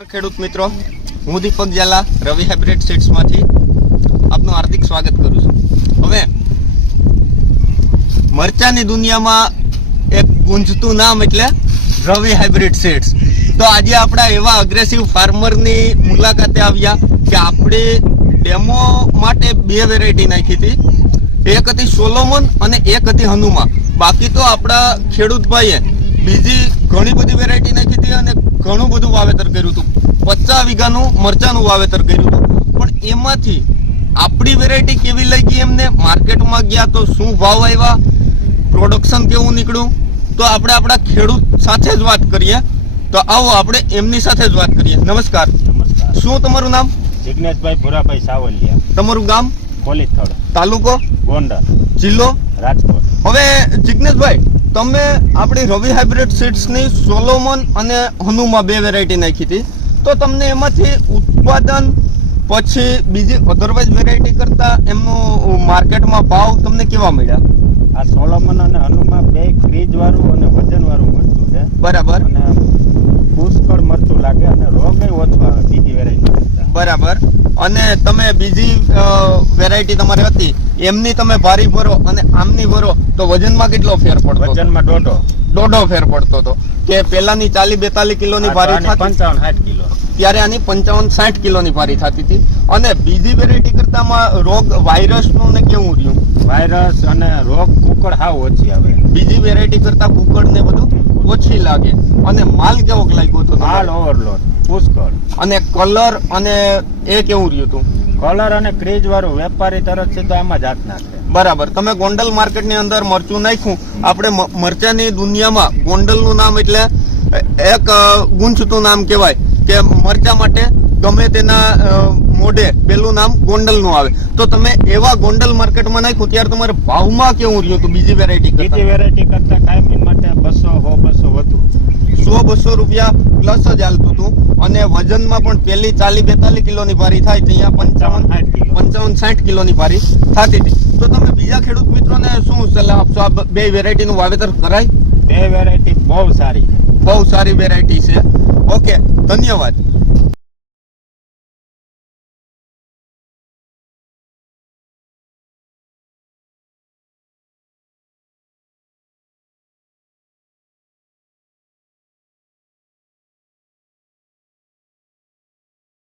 ખેડૂત મિત્રો, હું દીપક ઝાલા રવિ હાઇબ્રિડ સીડ્સમાંથી આપનું હાર્દિક સ્વાગત કરું છું. હવે મરચાની દુનિયામાં એક ગુંજતું નામ એટલે રવિ હાઇબ્રિડ સીડ્સ. તો આજે આપણા એવા અગ્રેસિવ ફાર્મરની મુલાકાતે આવ્યા કે આપણે ડેમો માટે બે વેરાયટી નાખી હતી. એક હતી સોલોમન અને એક હતી હનુમા. બાકી તો આપણા ખેડૂત ભાઈએ બીજી ઘણી બધી વેરાયટી નાખી હતી અને ઘણું બધું વાવેતર કર્યું હતું. 50 વીઘાનું મરચાનું વાવેતર કર્યું હતું. પણ એમાંથી આપણી વેરાયટી કેવી લઈ ગઈ એમને, માર્કેટમાં ગયા તો શું ભાવ આવ્યા, પ્રોડક્શન કેવું નીકળ્યું, તો આપણે આપણા ખેડૂત સાથે જ વાત કરીએ. તો આવો આપણે એમની સાથે જ વાત કરીએ. નમસ્કાર. નમસ્કાર. શું તમારું નામ? જિગ્નેશભાઈ ભુરાભાઈ સાવલિયા. તમારું ગામ? કોલીથડ. તાલુકો? ગોંડલ. જિલ્લો? રાજકોટ. હવે જિગ્નેશભાઈ, તમે આપણી રવિ હાઇબ્રિડ સીડ્સની સોલોમન અને હનુમા બે વેરાયટી નાખી હતી. તો તમને એમાંથી ઉત્પાદન પછી બીજી અધરવાઇઝ વેરાયટી કરતા એમનો માર્કેટમાં ભાવ તમને કેવા મળ્યા? આ સોલોમન અને હનુમા બે ક્રીજ વાળું અને વજન વાળું મરચું છે. બરાબર. અને પુષ્કળ મરચું લાગે અને રોગ ઓછો આવે બીજી વેરાયટી કરતા. બરાબર. અને તમે બીજી વેરાયટી તમારી હતી એમની તમે ભારી ભરો અને આમની ભરો તો વજનમાં કેટલો ફેર પડતો? વજનમાં દોઢો ફેર પડતો હતો. કે પેલાની 40-42 કિલોની ભારી થતી, 55-60 કિલો, ત્યારે આની 55-60 કિલોની ભારી થતી હતી. અને બીજી વેરાયટી કરતામાં રોગ વાયરસનું ને કેવું રહ્યું? વાયરસ અને રોગ કુકડ હાવ ઓછી આવે. બીજી વેરાયટી કરતા કુકડ ને બધું ઓછી લાગે. અને માલ કેવો લાગ્યો હતો? માલ ઓવરલોડ પુષ્કળ. અને કલર અને એ કેવું રહ્યું હતું? કલર અને ક્રીજ વાળું વેપારી તરફ છે તો આમાં જાત નાખે. બરાબર. તમે ગોંડલ માર્કેટની અંદર મરચું નાખ્યું. આપણે મરચાની દુનિયામાં ગોંડલનું નામ એટલે એક ગુંજતું નામ કહેવાય કે મરચા માટે ગમે તેના મોઢે પેલું નામ ગોંડલનું આવે. તો તમે એવા ગોંડલ માર્કેટમાં નાખ્યું ત્યારે તમારે ભાવમાં કેવું રહ્યું હતું બીજી વેરાયટી કરતા ટાઈમિંગ માટે 200 વધુ 100-200 રૂપિયા પ્લસ જ હાલતું હતું. અને વજનમાં પણ પેલી 40-42 કિલોની ભારી થાય ત્યાં 55-60 કિલોની ભારી થતી હતી. તો તમે બીજા ખેડૂત મિત્રોને શું સલાહ આપશો? આ બે વેરાયટીનું વાવેતર કરાય? બે વેરાયટી બહુ સારી વેરાયટી છે. ઓકે, ધન્યવાદ.